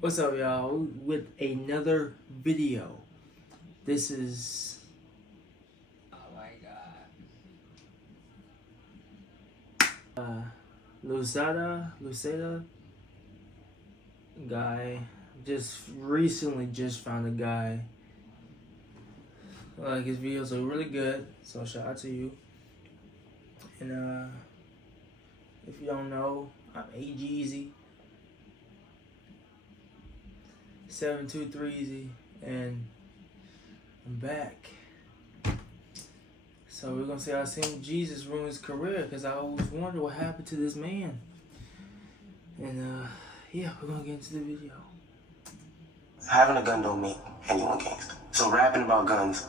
What's up, y'all? With another video. This is Oh my god. Lucida guy. Just recently found a guy. Like his videos are really good, so shout out to you. And if you don't know, I'm AGeezy 723easy, and I'm back. So we're gonna say I seen Jesus ruin his career, because I always wonder what happened to this man. And yeah, we're gonna get into the video. Having a gun don't make anyone gangster. So rapping about guns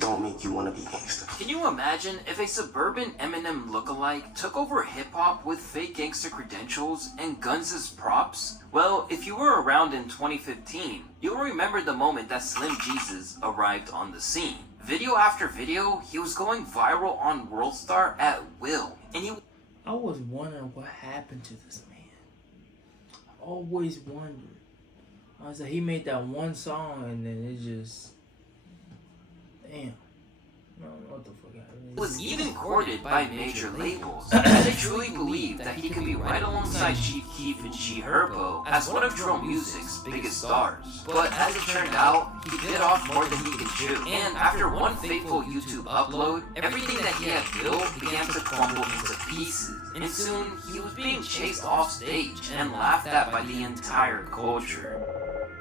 don't make you want to be gangster. Can you imagine if a suburban Eminem lookalike took over hip-hop with fake gangster credentials and guns as props? Well, if you were around in 2015, you'll remember the moment that Slim Jesus arrived on the scene. Video after video, he was going viral on WorldStar at will. And I was wondering what happened to this man. I always wondered. I was like, he made that one song and then it just... Damn. I don't know what the fuck happened. was even courted by major labels, as they truly believed that he could be right alongside Chief Keef and G Herbo as one of drill music's biggest stars. But as it turned out, he bit off more than he could chew, and after one fateful YouTube upload, everything that he had built began to crumble into pieces, and soon he was being chased off stage and laughed at by the entire culture.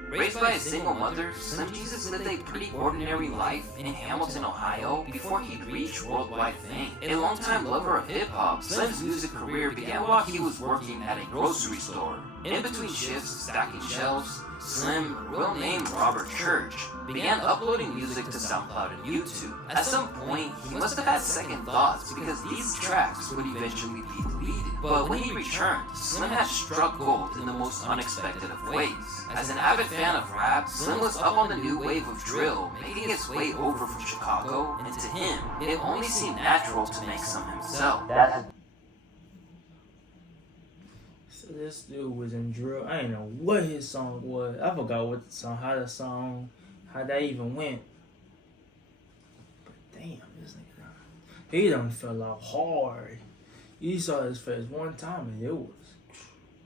Raised by a single mother, Slim Jesus lived a pretty ordinary life in Hamilton, Ohio before he reached worldwide fame. A longtime lover of hip-hop, Slim's music career began while he was working at a grocery store. In between shifts stacking shelves, Slim, real name Robert Church, began uploading music to SoundCloud and YouTube. At some point, he must have had second thoughts because these tracks would eventually be deleted. But when he returned, Slim had struck gold in the most unexpected of ways. As an avid fan of rap, Slim was up on the new wave of drill, making its way over from Chicago, and to him, it only seemed natural to make some himself. So this dude was in drill. I didn't know what his song was. I forgot what the song, how that even went. But damn, this nigga he done fell off hard. You saw his face one time and it was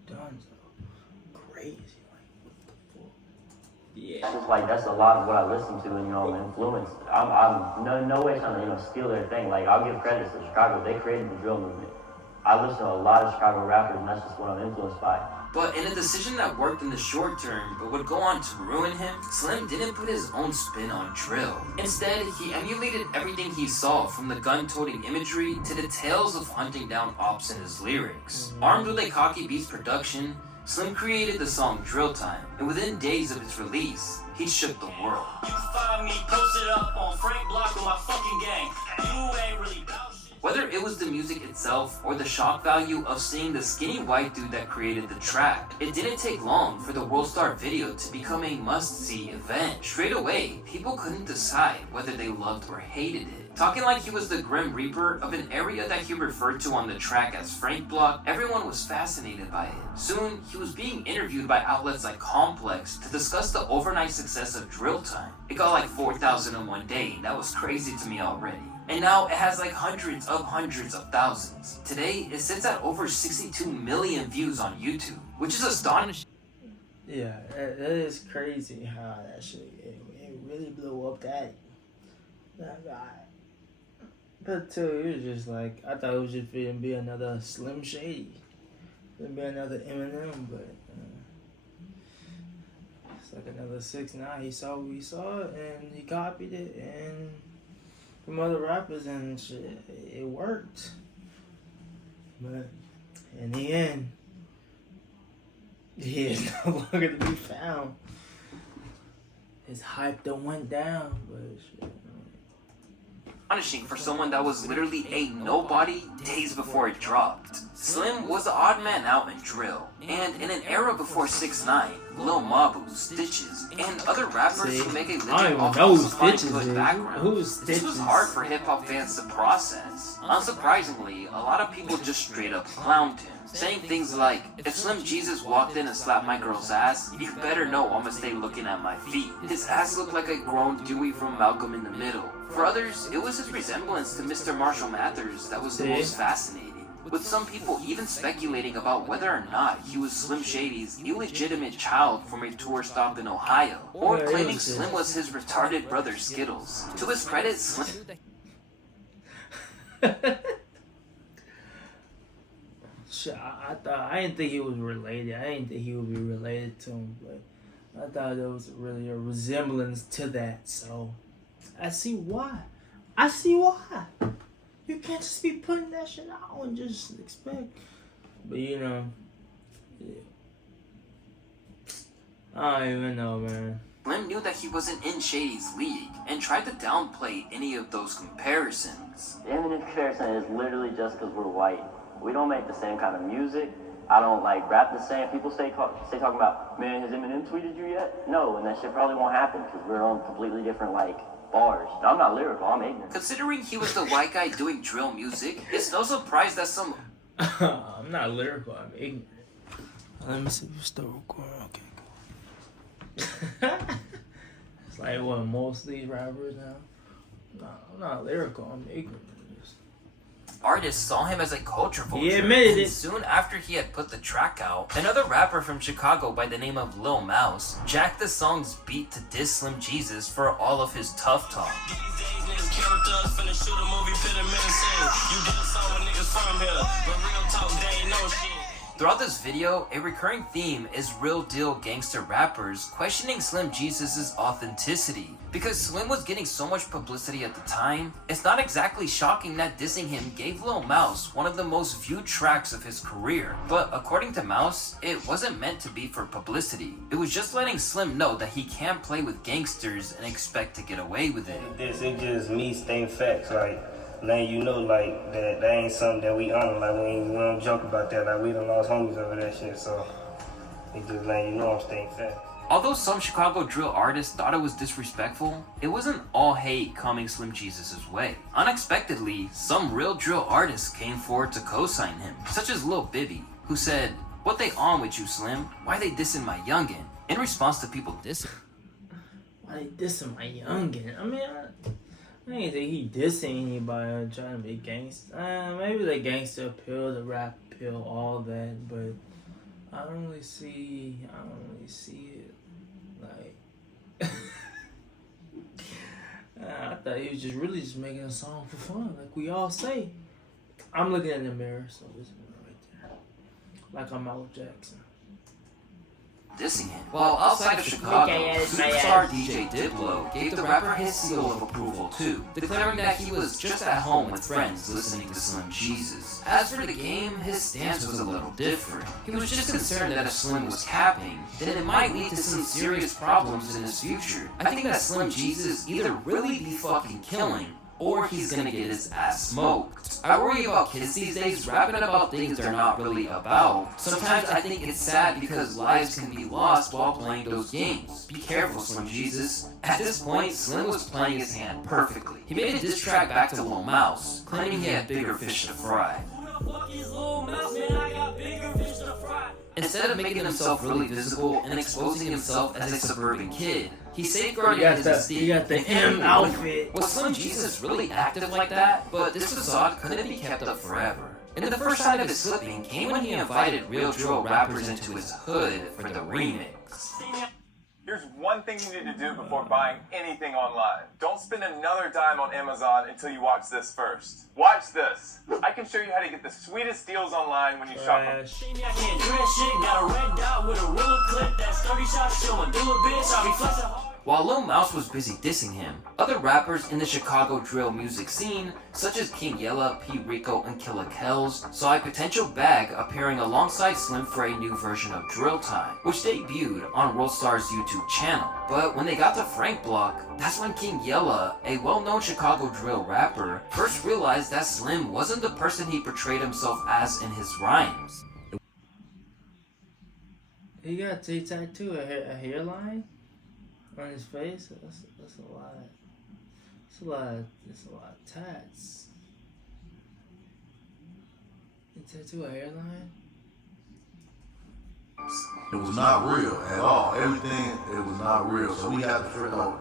done so crazy. Yeah. It's like that's a lot of what I listen to, and I'm influenced. I'm no way trying to steal their thing. Like I'll give credit to Chicago; they created the drill movement. I listen to a lot of Chicago rappers, and that's just what I'm influenced by. But in a decision that worked in the short term, but would go on to ruin him, Slim didn't put his own spin on drill. Instead, he emulated everything he saw, from the gun-toting imagery to the tales of hunting down ops in his lyrics. Armed with a cocky beats production, Slim created the song Drill Time, and within days of its release, he shook the world. You can find me posted up on Frank Block with my fucking gang. You ain't really bout shit. Whether it was the music itself or the shock value of seeing the skinny white dude that created the track, it didn't take long for the WorldStar video to become a must-see event. Straight away, people couldn't decide whether they loved or hated it. Talking like he was the Grim Reaper of an area that he referred to on the track as Frank Block, everyone was fascinated by it. Soon, he was being interviewed by outlets like Complex to discuss the overnight success of Drill Time. It got like 4,000 in one day. That was crazy to me already. And now it has like hundreds of thousands. Today, it sits at over 62 million views on YouTube, which is astonishing. Yeah, that is crazy how that shit, it really blew up that guy. But too, it was just like, I thought it was just gonna be another Slim Shady. It'd be another Eminem, but it's like another 6ix9ine. He saw what he saw and he copied it, and from other rappers and shit, it worked. But in the end, he is no longer to be found. His hype done went down, but shit. Astonishing for someone that was literally a nobody days before it dropped. Slim was the odd man out in drill, and in an era before 6ix9ine, Lil Mabu, Stitches, and other rappers who make a living off of supplying good background. This was hard for hip-hop fans to process. Unsurprisingly, a lot of people just straight up clowned him. saying things like, "If Slim Jesus walked in and slapped my girl's ass, you better know I'ma stay looking at my feet." His ass looked like a grown Dewey from Malcolm in the Middle. For others, it was his resemblance to Mr. Marshall Mathers that was the most fascinating, with some people even speculating about whether or not he was Slim Shady's illegitimate child from a tour stop in Ohio, or claiming Slim was his retarded brother Skittles. To his credit, Slim... I didn't think he was related. I didn't think he would be related to him, but I thought there was really a resemblance to that. So I see why. I see why. You can't just be putting that shit out and just expect. But you know, yeah. I don't even know, man. Slim knew that he wasn't in Shady's league and tried to downplay any of those comparisons. The Eminem comparison is literally just because we're white. We don't make the same kind of music. I don't like rap the same. People stay talking about, man, has Eminem tweeted you yet? No, and that shit probably won't happen because we're on completely different bars. I'm not lyrical, I'm ignorant. Considering he was the white guy doing drill music, it's no surprise that some... I'm not lyrical, I'm ignorant. Let me see if you're still recording. Okay, cool. It's like what most of these rappers now. No, I'm not lyrical, I'm ignorant. Artists saw him as a culture vulture. He admitted it. Soon after he had put the track out, another rapper from Chicago by the name of Lil Mouse jacked the song's beat to diss Slim Jesus for all of his tough talk. Throughout this video, a recurring theme is real deal gangster rappers questioning Slim Jesus' authenticity. Because Slim was getting so much publicity at the time, it's not exactly shocking that dissing him gave Lil Mouse one of the most viewed tracks of his career. But according to Mouse, it wasn't meant to be for publicity. It was just letting Slim know that he can't play with gangsters and expect to get away with it. It's just me stating facts, like letting you know, like that ain't something that we honor. Like we don't joke about that. Like we done lost homies over that shit. So it just letting you know I'm stating facts. Although some Chicago drill artists thought it was disrespectful, it wasn't all hate coming Slim Jesus' way. Unexpectedly, some real drill artists came forward to co-sign him, such as Lil Bibby, who said, "What they on with you, Slim? Why they dissing my youngin?" In response to people dissing. Why they dissing my youngin? I mean, I ain't think he dissing anybody or trying to be gangster. Maybe the gangster appeal, the rap appeal, all that, but I don't really see it. Like, I thought he was just making a song for fun, like we all say. I'm looking in the mirror, so this one right there, like I'm Michael Jackson. Dissing him. While outside of Chicago, superstar DJ Diplo gave the rapper his seal of approval too, declaring that he was just at home with friends listening to Slim Jesus. As for the game, his stance was a little different. He was just concerned that if Slim was capping, then it might lead to some serious problems in his future. I think that Slim Jesus either really be fucking killing, or he's gonna get his ass smoked. I worry about kids these days rapping about things they're not really about. Sometimes I think it's sad because lives can be lost while playing those games. Be careful, Slim Jesus. At this point, Slim was playing his hand perfectly. He made a diss track back to Lil Mouse, claiming he had bigger fish to fry. Instead of making himself really visible and exposing himself as a suburban kid, he safeguarded his mystique. He got the M outfit. Was Slim Jesus really active like that? But this facade couldn't be kept up forever. And the first sign of his slipping came when he invited real drill rappers into his hood for the remix. Here's one thing you need to do before buying anything online. Don't spend another dime on Amazon until you watch this first. Watch this. I can show you how to get the sweetest deals online when you shop from... While Lil Mouse was busy dissing him, other rappers in the Chicago drill music scene, such as King Yella, P. Rico, and Killa Kells, saw a potential bag appearing alongside Slim for a new version of Drill Time, which debuted on Worldstar's YouTube channel. But when they got to Frank Block, that's when King Yella, a well-known Chicago drill rapper, first realized that Slim wasn't the person he portrayed himself as in his rhymes. He got a tattoo, a hairline on his face. That's a lot. That's a lot of tats. He tattoo a hairline. It was not real at all. Everything, it was not real. So we had to figure out,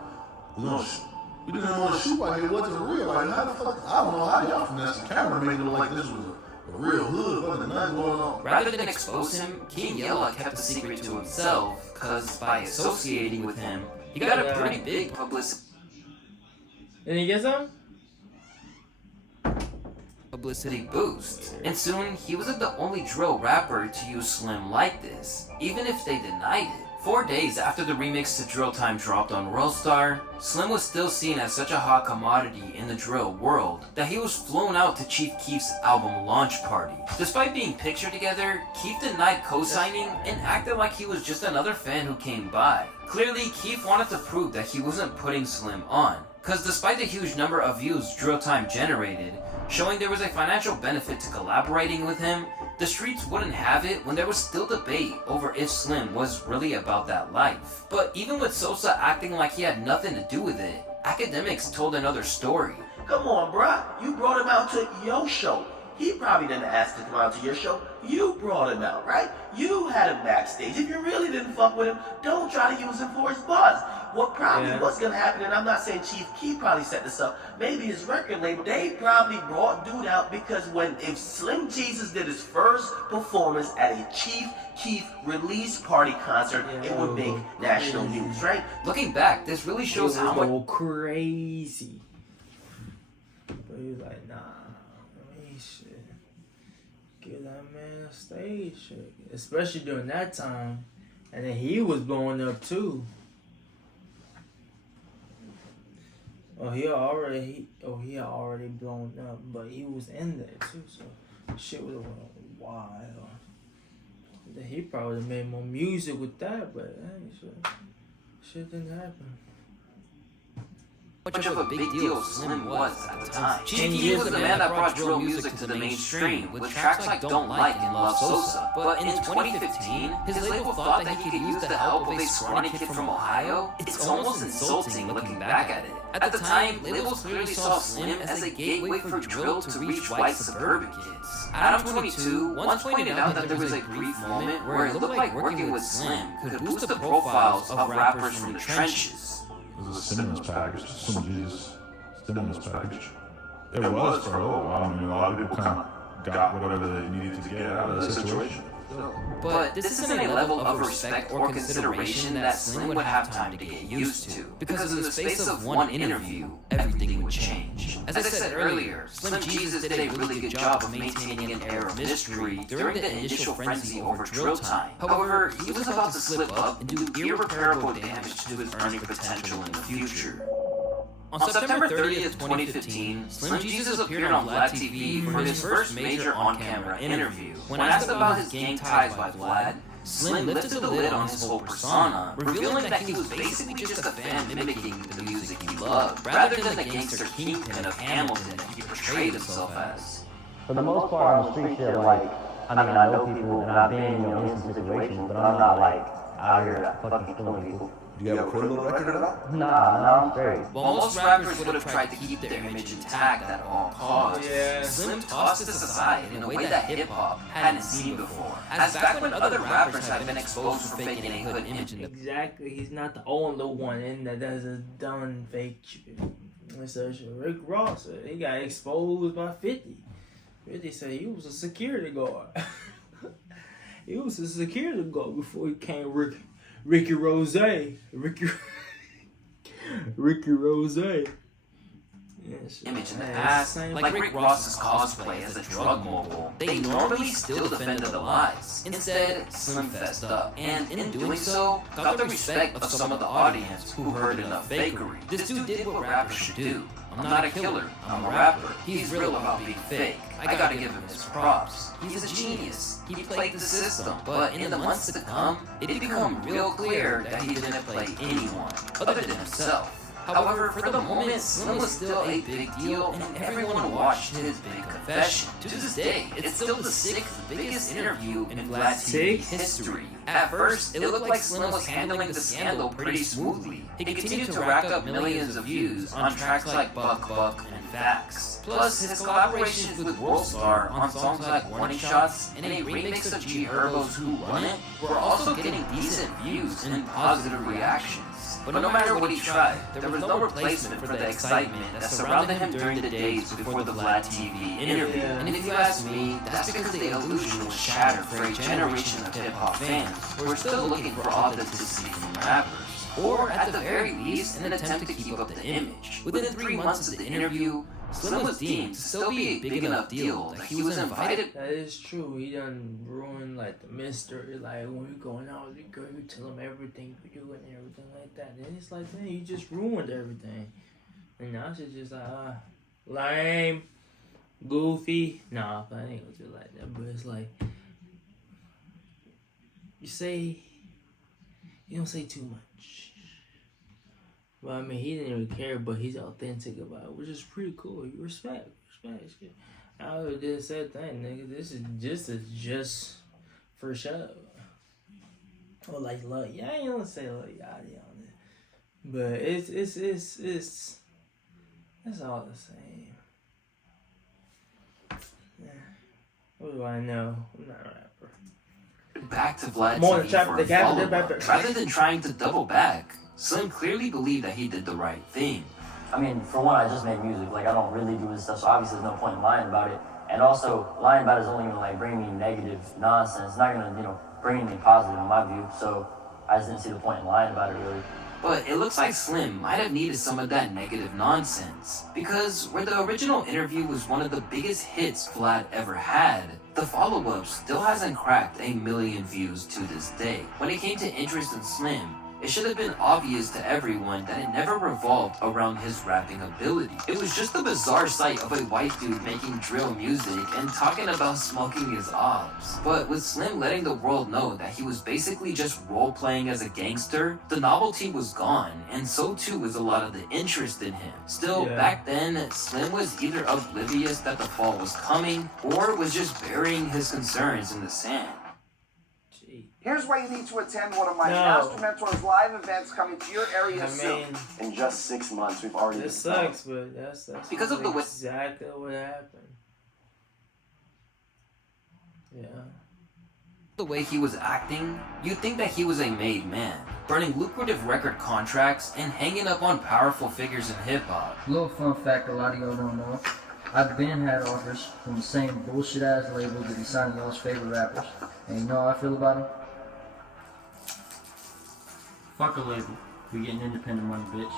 we didn't want to shoot like it wasn't real. Like, how the fuck, I don't know how y'all finessed the camera made it look like this was a real hood, wasn't nothing going on. Rather than expose him, King Yella kept the secret to himself, cause by associating with him, he got a pretty big publicity boost. And soon, he wasn't the only drill rapper to use Slim like this, even if they denied it. 4 days after the remix to Drill Time dropped on Worldstar, Slim was still seen as such a hot commodity in the drill world that he was flown out to Chief Keef's album launch party. Despite being pictured together, Keef denied co-signing and acted like he was just another fan who came by. Clearly, Keef wanted to prove that he wasn't putting Slim on, cause despite the huge number of views Drill Time generated, showing there was a financial benefit to collaborating with him, the streets wouldn't have it when there was still debate over if Slim was really about that life. But even with Sosa acting like he had nothing to do with it, academics told another story. Come on, bruh. You brought him out to your show. He probably didn't ask to come out to your show. You brought him out, right? You had him backstage. If you really didn't fuck with him, don't try to use him for his buzz. What probably was gonna happen, and I'm not saying Chief Keef probably set this up, maybe his record label, they probably brought dude out because if Slim Jesus did his first performance at a Chief Keef release party concert, it would make national news, right? Looking back, this really shows how much crazy. But he was like, nah, man, shit. Give that man a stage shit. Especially during that time. And then he was blowing up too. He had already blown up, but he was in there too, so shit would have went wild. He probably would have made more music with that, but shit didn't happen. Much of a big deal Slim was at the time. Chief Keef was the man that brought drill music to the mainstream with tracks like Don't Like and Love Sosa. But in 2015, his label thought that he could use the help of a scrawny kid from Ohio. It's almost insulting looking back at it. At the time, labels clearly saw Slim as a gateway for drill to reach white suburban kids. Adam 22 once pointed out that there was a brief moment where it looked like working with Slim could boost the profiles of rappers from the trenches. It was a stimulus package, some Jesus stimulus package. It was for a while. I mean, a lot of people kind of got whatever they needed to get out of the situation. But this isn't a level of respect or consideration that Slim would have time to get used to, because in the space of one interview, everything would change. As I said earlier, Slim Jesus did a really good job of maintaining an air of mystery during the initial frenzy over Drill Time. However, he was about to slip up and do irreparable damage to his earning potential in the future. On September 30th, 2015, Slim Jesus appeared on Vlad TV for his first major on-camera interview. When asked about his gang ties by Vlad, Slim lifted the lid on his whole persona, revealing that he was basically just a fan mimicking the music he loved, rather than the gangster kingpin of Hamilton that he portrayed himself as. For the most part on the street shit, like, I mean, I know people and I've been in, in some situations, but I'm not like out here fucking killing people. Do you have a criminal record at all? Nah, I'm straight. While most rappers would have tried to keep their image intact at all costs, Slim tossed this aside in a way that hip-hop hadn't seen before. As back when other rappers had been exposed for faking a hood image in the... Exactly, he's not the only one in that has done fake shit. Rick Ross, he got exposed by 50. 50 said he was a security guard. He was a security guard before he came Ricky Rose. Ricky Rose. Image in the past, like Rick Ross's cosplay as a drug mogul, they normally still defended the lies. Instead, Slim fessed up, and in doing so, got the respect of some of the audience who heard enough fakery. This dude did what rappers should do. I'm not a killer, I'm a rapper. He's real about being fake. I gotta give him his props. He's a genius. He played the system, but in the months to come, it'd become real clear that he didn't play anyone other than himself. However, for the moment, Slim was still a big deal, and everyone watched his big confession. To this day, it's still the 6th biggest interview in Vlad TV history. At first, it looked like Slim was handling the scandal pretty smoothly. He continued to rack up millions of views on tracks like Buck Buck and facts. Plus, his collaborations with Worldstar on songs like Warning Shots and a remix of G Herbo's Who Run It were also getting decent views and positive reactions. But no matter what he tried, there was no replacement for the excitement that surrounded him during the days before the Vlad TV interview. And if you ask me, that's because the illusion was shattered for a generation of hip-hop fans who are still looking for authenticity from rappers. Or, at the very least, an attempt to keep up the image. Within 3 months of the interview, Slim was deemed to still be a big enough deal that he was invited. That is true. He done ruined like the mystery. Like when we going out with the girl, you tell him everything we do and everything like that. Then it's like, man, you just ruined everything. And now it's just like, lame, goofy. Nah, but I ain't gonna do it like that. But it's like, you don't say too much. Well, I mean, he didn't even care, but he's authentic about it, which is pretty cool. You respect. It's good. I would did said thing, nigga. This is just for show. Or like Lil Yachty, I ain't gonna say Lil Yachty on it, but it's all the same. Yeah. What do I know? I'm not a rapper. Back to Vlad TV for a follow-up. Rather than trying to double back, Slim clearly believed that he did the right thing. I mean, for one, I just make music. Like, I don't really do this stuff, so obviously there's no point in lying about it. And also, lying about it is only gonna like bring me negative nonsense. It's not gonna, bring anything positive in my view. So I just didn't see the point in lying about it, really. But it looks like Slim might have needed some of that negative nonsense. Because where the original interview was one of the biggest hits Vlad ever had, the follow-up still hasn't cracked 1 million views to this day. When it came to interest in Slim, it should have been obvious to everyone that it never revolved around his rapping ability. It was just the bizarre sight of a white dude making drill music and talking about smoking his obs. But with Slim letting the world know that he was basically just role-playing as a gangster, the novelty was gone, and so too was a lot of the interest in him. Still, back then, Slim was either oblivious that the fall was coming, or was just burying his concerns in the sand. Here's why you need to attend one of my Master Mentors live events coming to your area soon. In just 6 months, we've already. This sucks, but that's because of the way exactly what happened. Yeah. The way he was acting, you'd think that he was a made man, burning lucrative record contracts and hanging up on powerful figures in hip-hop. Little fun fact a lot of y'all don't know. I've been had offers from the same bullshit ass label to be signing y'all's favorite rappers. And you know how I feel about them? Fuck a label. We getting independent money, bitch.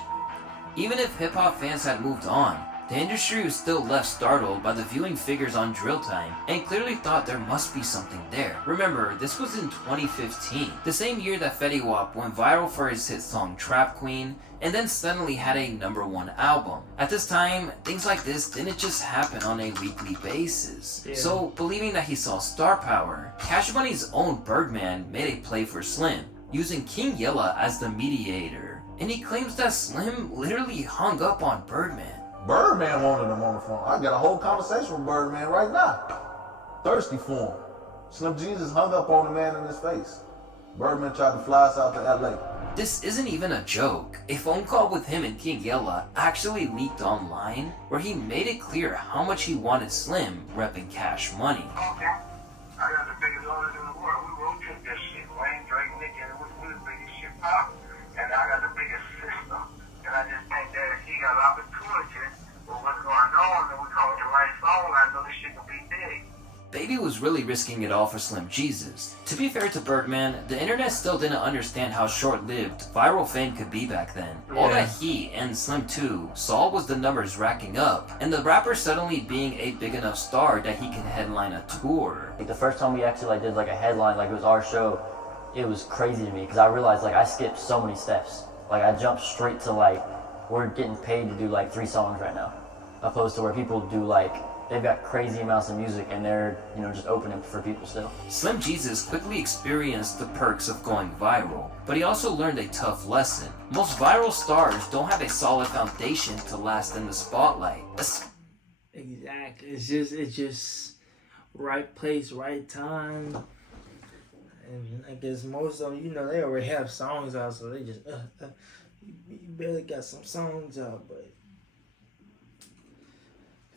Even if hip-hop fans had moved on, the industry was still left startled by the viewing figures on Drill Time and clearly thought there must be something there. Remember, this was in 2015, the same year that Fetty Wap went viral for his hit song Trap Queen and then suddenly had a #1 album. At this time, things like this didn't just happen on a weekly basis. So, believing that he saw star power, Cash Money's own Birdman made a play for Slim, using King Yella as the mediator. And he claims that Slim literally hung up on Birdman. Birdman wanted him on the phone. I got a whole conversation with Birdman right now. Thirsty for him. Slim Jesus hung up on the man in his face. Birdman tried to fly us out to LA. This isn't even a joke. A phone call with him and King Yella actually leaked online, where he made it clear how much he wanted Slim repping Cash Money. I got the biggest orders in the world. We road trip this shit. Wayne, Drake, Nick, and we the biggest shit pop. And I got the biggest system. And I just think that if he got opportunity with what's going on and we call it the right song, I know this shit will be big. Baby was really risking it all for Slim Jesus. To be fair to Birdman, the internet still didn't understand how short-lived viral fame could be back then. All that he, and Slim too, saw was the numbers racking up, and the rapper suddenly being a big enough star that he could headline a tour. Like the first time we actually did a headline, it was our show, it was crazy to me because I realized I skipped so many steps. I jumped straight to we're getting paid to do 3 songs right now, opposed to where people do they've got crazy amounts of music and they're just opening for people still. Slim Jesus quickly experienced the perks of going viral, but he also learned a tough lesson. Most viral stars don't have a solid foundation to last in the spotlight. Exactly. It's just right place, right time. And I guess most of them, they already have songs out, so they just you barely got some songs out, but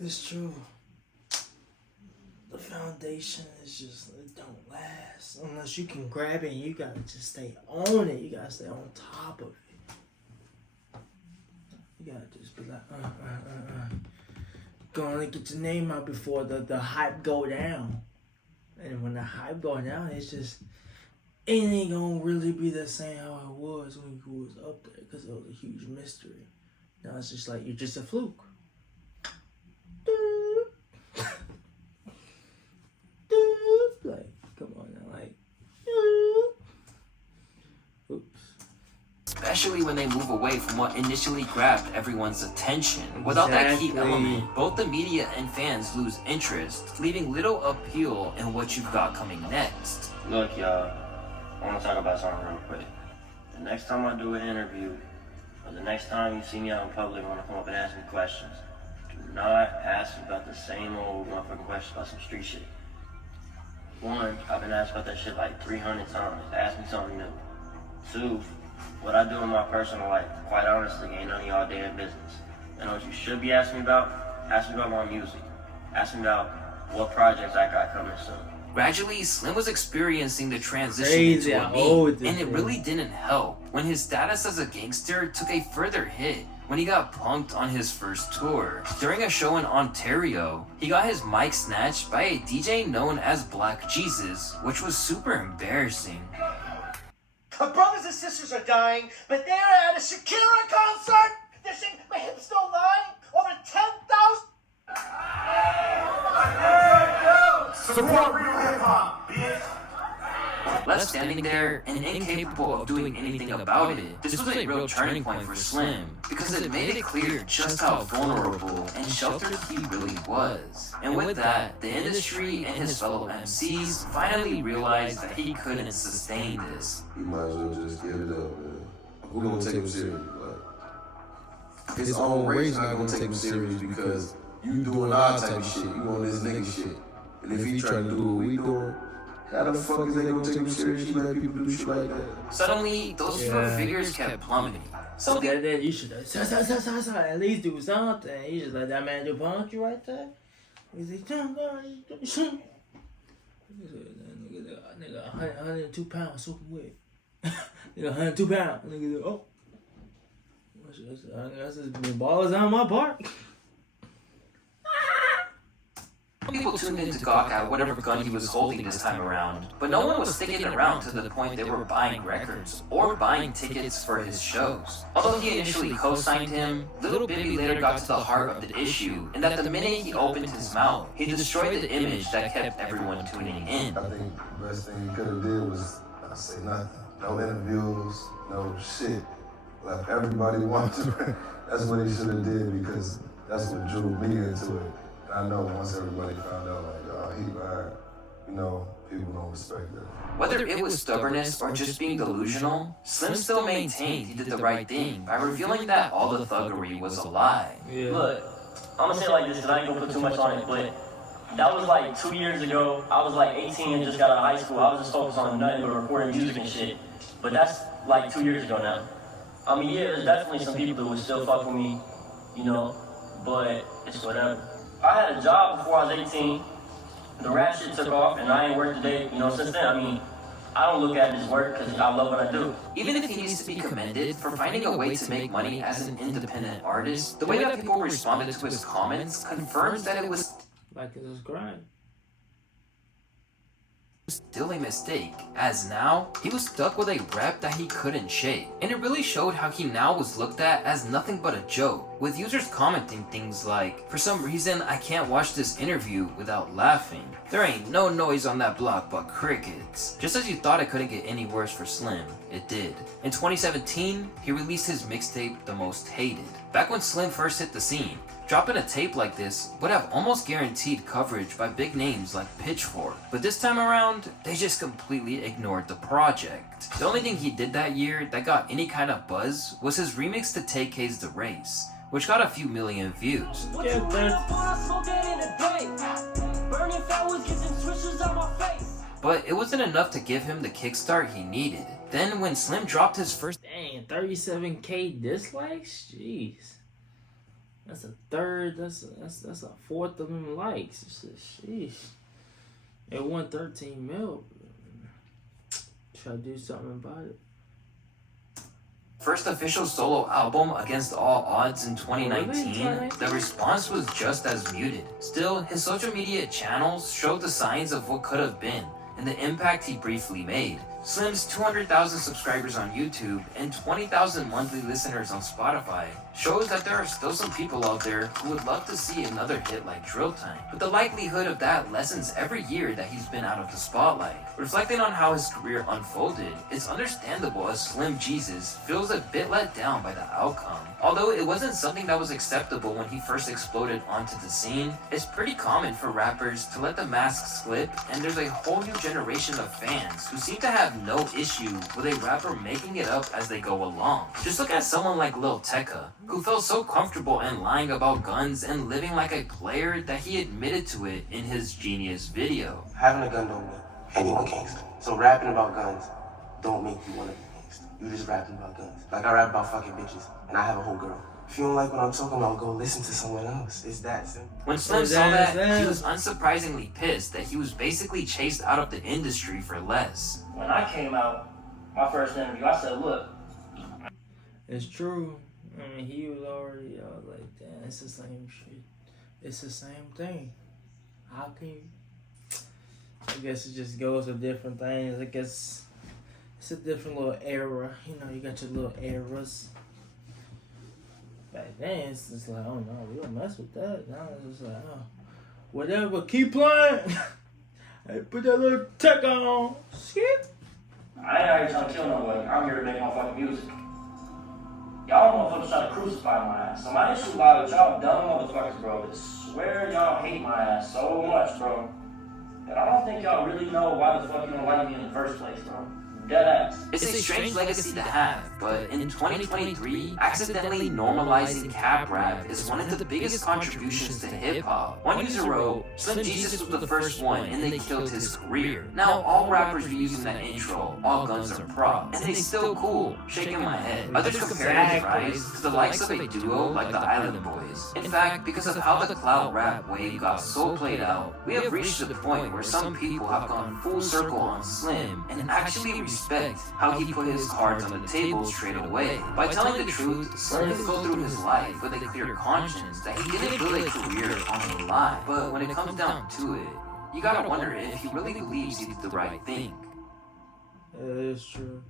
It's true. The foundation is just, it don't last unless you can grab it and you gotta just stay on it. You gotta stay on top of it. You gotta just be like, Gonna get your name out before the hype go down. And when the hype go down, it's just, it ain't gonna really be the same how it was when you was up there because it was a huge mystery. Now it's just like, you're just a fluke. Like, come on now, like, oops. Especially when they move away from what initially grabbed everyone's attention. Without that key element, both the media and fans lose interest, leaving little appeal in what you've got coming next. Look, y'all, I want to talk about something real quick. The next time I do an interview, or the next time you see me out in public, want to come up and ask me questions, do not ask me about the same old motherfucking questions about some street shit. One, I've been asked about that shit like 300 times. Ask me something new. Two, what I do in my personal life, quite honestly, ain't none of y'all damn business. You know what you should be asking me about? Ask me about my music. Ask me about what projects I got coming soon. Gradually, Slim was experiencing the transition into a meme, and it really didn't help when his status as a gangster took a further hit when he got punked on his first tour. During a show in Ontario, he got his mic snatched by a DJ known as Black Jesus, which was super embarrassing. My brothers and sisters are dying, but they're at a Shakira concert! They're saying my hips don't lie! Over 10,000... Support real hip-hop, bitch! Left standing there and incapable of doing anything about it, this was a real turning point for Slim, because it made it clear just how vulnerable and sheltered he really was. And with that, the industry and his fellow MCs finally realized that he couldn't sustain this. You might as well just give it up, man. Who gonna take him serious? Like, his own race not gonna take him serious because you doing our type of shit. You on this nigga shit. And if he trying to do what we doing, how the fuck is they gonna take him serious? You let people do shit like that. Suddenly, those figures kept plummeting. So then you should at least do something. You just let that man do punk you right there. He's like, nigga, 102 pounds, soaking wet. Nigga, 102 pounds. Nigga, oh. That's just ballers on my part. People tuned in to gawk at whatever gun he was holding this time around, but no one was sticking around to the point they were buying records or buying tickets for his shows. Although he initially co-signed him, Lil Bibby later got to the heart of the issue, and that the minute he opened his mouth, he destroyed the image that kept everyone tuning in. I think the best thing he could have did was not say nothing. No interviews, no shit. Like everybody wanted to. That's what he should have did because that's what drew me into it. I know once everybody found out, like, he bad, you know, people don't respect that. Whether it was stubbornness or just being delusional, Slim still maintained he did the right thing by revealing that all the thuggery was a lie. Yeah. Look, I'm gonna say it like this, because I ain't gonna put too much on it, but that was like 2 years ago. I was like 18 and just got out of high school. I was just focused on nothing but recording music and shit. But that's like 2 years ago now. I mean, yeah, there's definitely some people who would still fuck with me, you know, but it's whatever. I had a job before I was 18. The rap shit took off, and I ain't worked a day, you know, since then. I mean, I don't look at it as work because I love what I do. Even if he needs to be commended for finding a way to make money as an independent artist, the way that people responded to his comments confirms that it was like it was grind. Still a mistake, as now, he was stuck with a rep that he couldn't shake. And it really showed how he now was looked at as nothing but a joke, with users commenting things like, "For some reason, I can't watch this interview without laughing. There ain't no noise on that block but crickets." Just as you thought it couldn't get any worse for Slim, it did. In 2017, he released his mixtape, The Most Hated. Back when Slim first hit the scene, dropping a tape like this would have almost guaranteed coverage by big names like Pitchfork. But this time around, they just completely ignored the project. The only thing he did that year that got any kind of buzz was his remix to Tay-K's The Race, which got a few million views. But it wasn't enough to give him the kickstart he needed. Then when Slim dropped his first 37K dislikes? Jeez. That's a third. That's a fourth of them likes. Sheesh. It won 13 mil. Try to do something about it. First official solo album Against All Odds in 2019, the response was just as muted. Still, his social media channels showed the signs of what could have been, and the impact he briefly made. Slim's 200,000 subscribers on YouTube and 20,000 monthly listeners on Spotify shows that there are still some people out there who would love to see another hit like Drill Time. But the likelihood of that lessens every year that he's been out of the spotlight. Reflecting on how his career unfolded, it's understandable as Slim Jesus feels a bit let down by the outcome. Although it wasn't something that was acceptable when he first exploded onto the scene, it's pretty common for rappers to let the mask slip, and there's a whole new generation of fans who seem to have no issue with a rapper making it up as they go along. Just look at someone like Lil Tecca, who felt so comfortable in lying about guns and living like a player that he admitted to it in his Genius video. Having a gun don't make anyone gangster. So rapping about guns don't make you want to be gangster. You just rapping about guns. Like I rap about fucking bitches, and I have a whole girl. If you don't like what I'm talking about, go listen to someone else. It's that simple. When Slim saw that, he was unsurprisingly pissed that he was basically chased out of the industry for less. When I came out, my first interview, I said, look. It's true. I mean, he was already like, damn, it's the same shit. It's the same thing. How can you? I guess it just goes with different things. I guess it's a different little era. You know, you got your little eras. Back then, it's just like, oh no, we don't mess with that. Now it's just like, oh, whatever, keep playing. Hey, put that little tech on. Skip. I ain't out here trying to kill nobody. I'm here to make my fucking music. Y'all motherfuckers try to crucify my ass. So my issue about it, y'all dumb motherfuckers, bro, is swear y'all hate my ass so much, bro. But I don't think y'all really know why the fuck you don't like me in the first place, bro. It's a strange legacy to have, but in 2023, accidentally normalizing cap rap is one of the biggest contributions to hip-hop. One user wrote, Slim Jesus was the first one and they killed his career. Now all rappers are using that intro, all guns are props, and they still cool, shaking my head. Others compare his rise to the likes of a duo like the Island Boys. In fact, because of how the clout rap wave got so played out, we have reached the point where some people have gone full circle on Slim and actually respect how he put his cards on the table straight away. By telling the truth, Slim can go through his life with a clear conscience that he didn't build a career on a lie. But when it comes down to it, you gotta wonder if he really believes he did the right thing. That is true.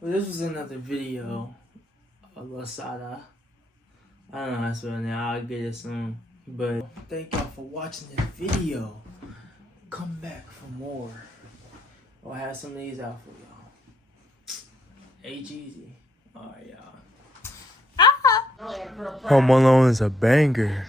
Well, this was another video of Lasada. I don't know how to spell it now, I'll get it soon. But thank y'all for watching this video. Come back for more. I'll have some of these out for y'all. H-Easy. Alright, y'all. Home Alone is a banger.